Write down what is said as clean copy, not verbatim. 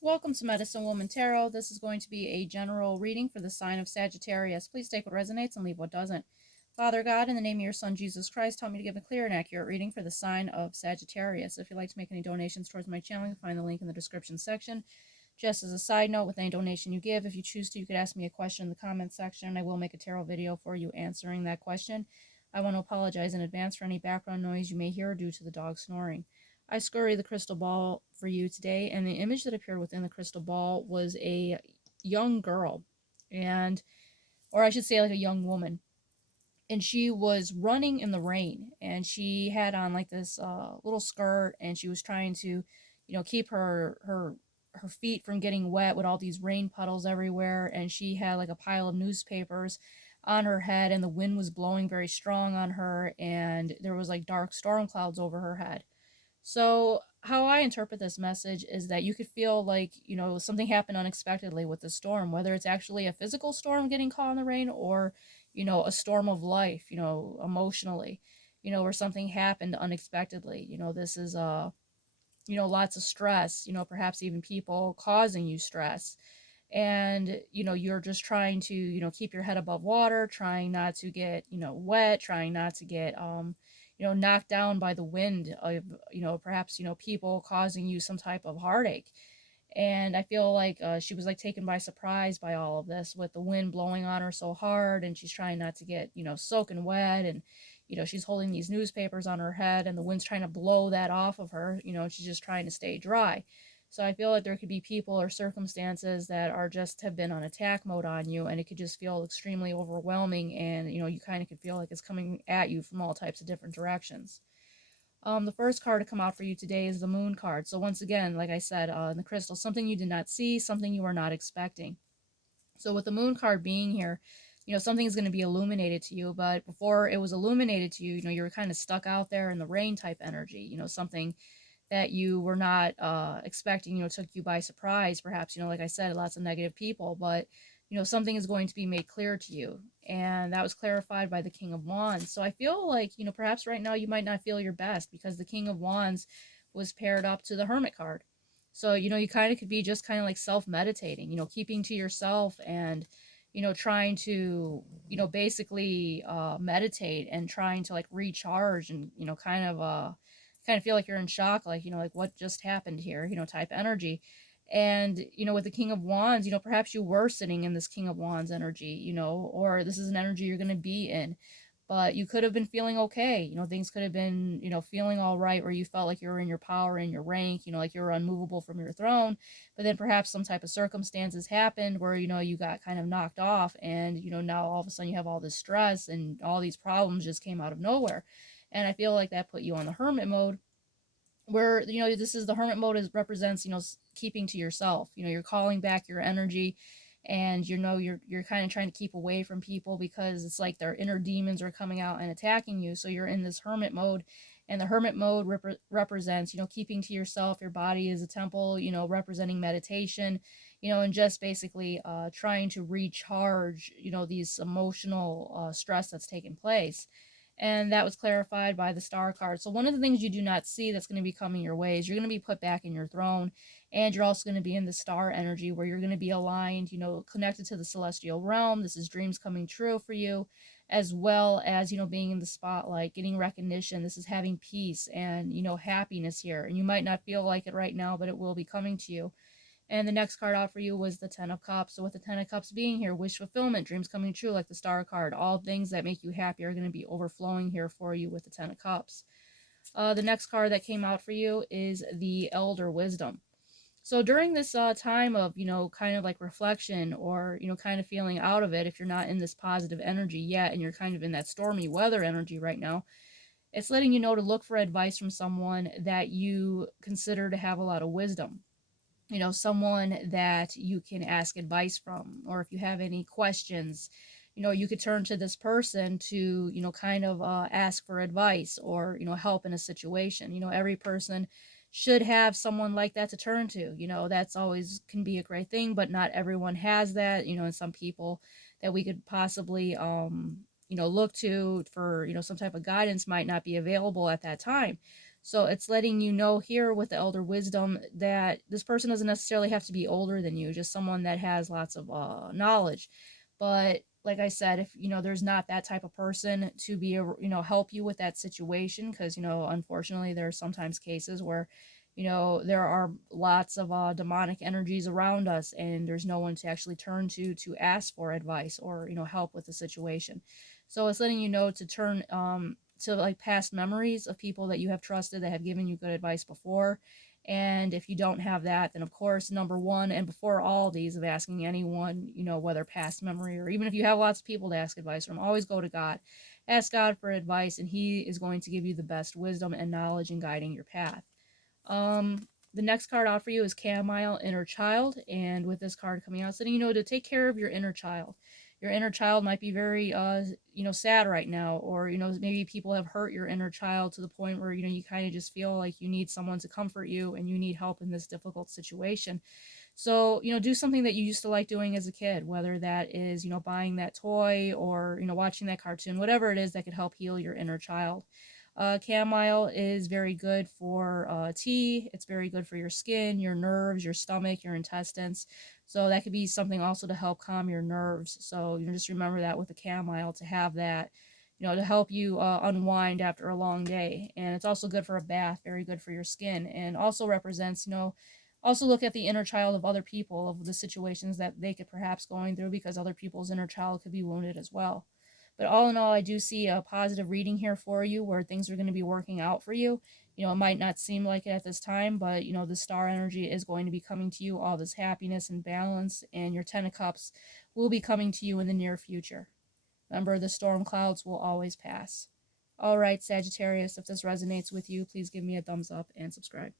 Welcome to Medicine Woman Tarot. This is going to be a general reading for the sign of Sagittarius. Please take what resonates and leave what doesn't. Father God, in the name of your Son Jesus Christ, help me to give a clear and accurate reading for the sign of Sagittarius. If you'd like to make any donations towards my channel, you can find the link in the description section. Just as a side note, with any donation you give, if you choose to, you could ask me a question in the comments section, and I will make a tarot video for you answering that question. I want to apologize in advance for any background noise you may hear due to the dog snoring. I scurry the crystal ball for you today, and the image that appeared within the crystal ball was a young girl, and or I should say like a young woman, and she was running in the rain, and she had on like this little skirt, and she was trying to, keep her feet from getting wet with all these rain puddles everywhere, and she had like a pile of newspapers on her head, and the wind was blowing very strong on her, and there was like dark storm clouds over her head. So, how I interpret this message is that you could feel like, something happened unexpectedly with the storm, whether it's actually a physical storm getting caught in the rain or, a storm of life, emotionally, where something happened unexpectedly. This is, lots of stress, perhaps even people causing you stress. And, you're just trying to, keep your head above water, trying not to get, wet, trying not to get, knocked down by the wind of, perhaps, people causing you some type of heartache. And I feel like she was like taken by surprise by all of this with the wind blowing on her so hard, and she's trying not to get, soaking wet, and she's holding these newspapers on her head, and the wind's trying to blow that off of her, and she's just trying to stay dry. So I feel like there could be people or circumstances that are just have been on attack mode on you, and it could just feel extremely overwhelming, and you kind of could feel like it's coming at you from all types of different directions. The first card to come out for you today is the Moon card. So once again, like I said, in the crystal, something you did not see, something you were not expecting. So with the Moon card being here, something is going to be illuminated to you, but before it was illuminated to you, you were kind of stuck out there in the rain type energy, something that you were not expecting, took you by surprise, perhaps, like I said, lots of negative people, but, something is going to be made clear to you. And that was clarified by the King of Wands. So I feel like, perhaps right now you might not feel your best because the King of Wands was paired up to the Hermit card. So, you kind of could be just kind of like self meditating, keeping to yourself and, trying to, basically meditate and trying to like recharge and, kind of feel like you're in shock, like, like what just happened here, type energy. And, with the King of Wands, perhaps you were sitting in this King of Wands energy, or this is an energy you're going to be in. But you could have been feeling okay. Things could have been, feeling all right, where you felt like you were in your power, in your rank, like you were unmovable from your throne. But then perhaps some type of circumstances happened where, you got kind of knocked off, and, now all of a sudden you have all this stress and all these problems just came out of nowhere. And I feel like that put you on the hermit mode, where this is the hermit mode is represents keeping to yourself. You're calling back your energy, and you're kind of trying to keep away from people because it's like their inner demons are coming out and attacking you. So you're in this hermit mode, and the hermit mode represents keeping to yourself. Your body is a temple, representing meditation, and just basically trying to recharge these emotional stress that's taking place. And that was clarified by the star card. So one of the things you do not see that's going to be coming your way is you're going to be put back in your throne, and you're also going to be in the star energy where you're going to be aligned, connected to the celestial realm. This is dreams coming true for you, as well as, being in the spotlight, getting recognition. This is having peace and, happiness here. And you might not feel like it right now, but it will be coming to you. And the next card out for you was the Ten of Cups. So with the Ten of Cups being here, wish fulfillment, dreams coming true, like the Star card, all things that make you happy are going to be overflowing here for you with the Ten of Cups. The next card that came out for you is the Elder Wisdom. So during this time of, kind of like reflection, or, kind of feeling out of it, if you're not in this positive energy yet and you're kind of in that stormy weather energy right now, it's letting you know to look for advice from someone that you consider to have a lot of wisdom. Someone that you can ask advice from, or if you have any questions, you could turn to this person to, kind of ask for advice or, help in a situation. Every person should have someone like that to turn to. That's always can be a great thing, but not everyone has that, and some people that we could possibly, look to for, some type of guidance might not be available at that time. So it's letting you know here with the elder wisdom that this person doesn't necessarily have to be older than you, just someone that has lots of knowledge. But like I said, if there's not that type of person to be able, help you with that situation, because unfortunately there are sometimes cases where there are lots of demonic energies around us, and there's no one to actually turn to ask for advice or help with the situation. So it's letting you know to turn to like past memories of people that you have trusted that have given you good advice before. And if you don't have that, then of course, number one, and before all these of asking anyone, whether past memory or even if you have lots of people to ask advice from, always go to God. Ask God for advice, and He is going to give you the best wisdom and knowledge in guiding your path. The next card out for you is Chamomile Inner Child, and with this card coming out, it's letting you know to take care of your inner child. Your inner child might be very, sad right now, or maybe people have hurt your inner child to the point where you kind of just feel like you need someone to comfort you and you need help in this difficult situation. So, do something that you used to like doing as a kid, whether that is, buying that toy or, watching that cartoon, whatever it is that could help heal your inner child. Chamomile is very good for tea. It's very good for your skin, your nerves, your stomach, your intestines. So that could be something also to help calm your nerves. So just remember that with the chamomile to have that, to help you unwind after a long day. And it's also good for a bath, very good for your skin, and also represents, also look at the inner child of other people, of the situations that they could perhaps going through, because other people's inner child could be wounded as well. But all in all, I do see a positive reading here for you where things are going to be working out for you. It might not seem like it at this time, but the star energy is going to be coming to you, all this happiness and balance, and your Ten of Cups will be coming to you in the near future. Remember, the storm clouds will always pass. All right, Sagittarius, if this resonates with you, please give me a thumbs up and subscribe.